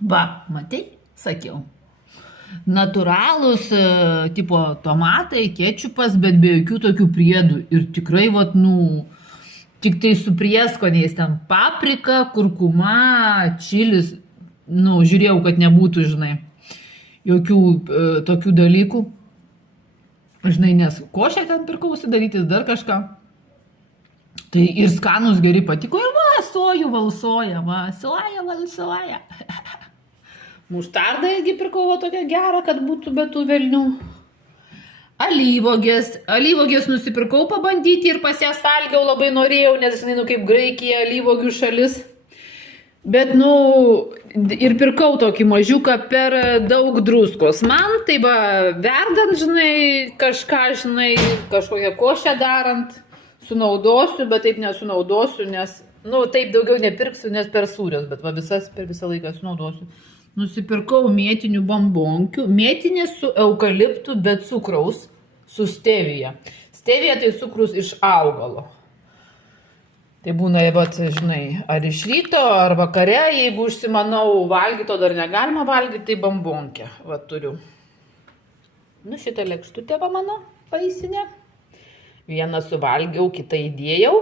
Va, matai, sakiau. Natūralūs, tipo tomatai, kečupas, bet be jokių tokių priedų. Ir tikrai, vat, tik tai su prieskoniais ten paprika, kurkuma, čilis. Žiūrėjau, kad nebūtų, žinai, jokių tokių dalykų. Žinai, nes košę ten pirkausi darytis, dar kažką. Tai ir skanus geri patiko, ir va, sojų valsoja, valsoja. Muštardą irgi pirkau va tokią gerą, kad būtų be tų velnių. Alyvogės nusipirkau pabandyti ir pas jas valgiau, labai norėjau, nes, žinai, kaip Graikija, alyvogių šalis. Bet, ir pirkau tokį mažiuką per daug druskos. Man, tai va, verdant, žinai, kažkokią košę darant, sunaudosiu, bet taip nesunaudosiu, nes, taip daugiau nepirksiu, nes per sūrios, bet va, per visą laiką sunaudosiu. Nusipirkau mėtinių bambonkių, mėtinės su eukaliptu, bet cukraus, su stevija. Stevija tai cukrus iš augalo. Tai būna, žinai, ar iš ryto, ar vakare, jeigu užsimanau valgyti, o dar negalima valgyti, tai bambonkę, va, turiu. Šitą lėkštutę, va, mano, paisinę. Vieną suvalgiau, kitą įdėjau.